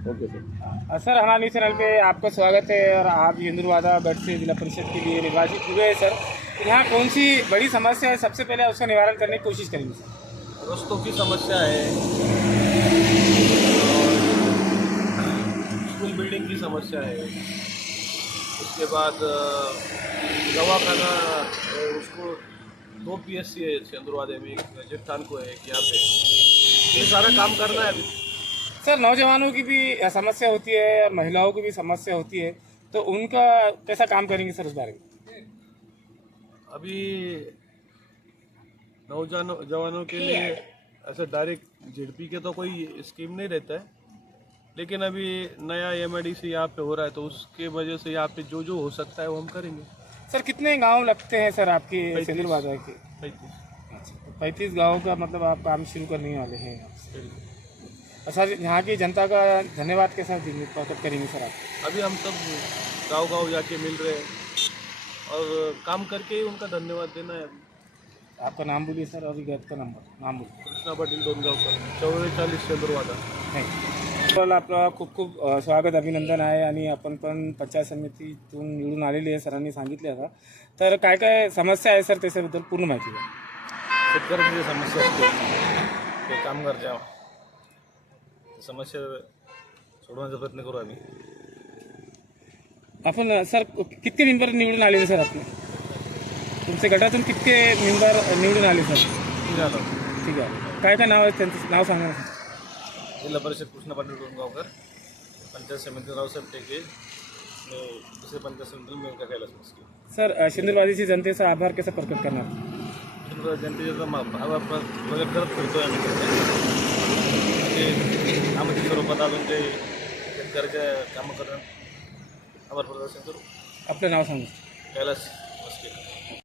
Okay sir. Sir हमारे channel पे आपका स्वागत है और आप हिंदुवादा गढ़ से जिला परिषद के लिए निर्वाचित हुए हैं सर। यहाँ कौन सी बड़ी समस्या है, सबसे पहले उसका निवारण करने की कोशिश करेंगे सर। रस्तों की समस्या है, स्कूल बिल्डिंग की समस्या है, उसके बाद दवाखाना उसको 2 PSC है चंद्रवादे में, एक जिट्ठान को है कि यहाँ पे ये सारा काम करना है अभी। सर नौजवानों की भी समस्या होती है और महिलाओं की भी समस्या होती है, तो उनका कैसा काम करेंगे सर उस बारे में। अभी नौजवानों के लिए ऐसे डायरेक्ट ZP के तो कोई स्कीम नहीं रहता है, लेकिन अभी नया MIDC यहाँ पे हो रहा है तो उसके वजह से यहाँ पे जो जो हो सकता है वो हम करेंगे। सर कितने गांव लगते हैं सर आपके सिंदूरबाजार के। 35। 35 गाँव का मतलब आप काम शुरू करने वाले हैं। और सर यहाँ की जनता का धन्यवाद के साथ प्रकट करेंगे सर आप। अभी हम सब गांव जाके मिल रहे हैं और काम करके ही उनका धन्यवाद देना है। आपका नाम बोलिए सर और गैप का नाम बोलिए। कृष्णा पाटील डोनगावकर 44 चंद्रवादा। तर आपलं खूप खूप स्वागत अभिनंदन आहे आणि आपण पण पंचायत समितीतून निवडून आलेली आहे, सरांनी सांगितले आता। तर काय काय समस्या आहे सर त्याच्याबद्दल पूर्ण माहिती द्या। शेतकऱ्यांची समस्या असते ते कामगार ज्या समस्या सोडवण्याचा प्रयत्न करू आम्ही। आपण सर कितके मेंबर निवडून आलेले सर आपले, तुमच्या गटातून कितके मेंबर निवडून आले सर। ठीक आहे, काय काय नाव आहे त्यांचं नाव सांगा ना। जिल्हा परिषद कृष्णा पाटील डोनगावकर, पंचायत समिती रावसाहेब टेके, दुसरे पंचायत समिती मेनका कैलास मस्के। सर सिंदूरबाजीची जनतेचा आभार कसा प्रकट करणार। जनतेचा आभार प्रकट करत फिरतोय आम्ही आम्ही सर्व पदातून ते शेतकऱ्याच्या कामं करणं आभार प्रदर्शन करू। आपलं नाव सांगा। कैलास मस्के।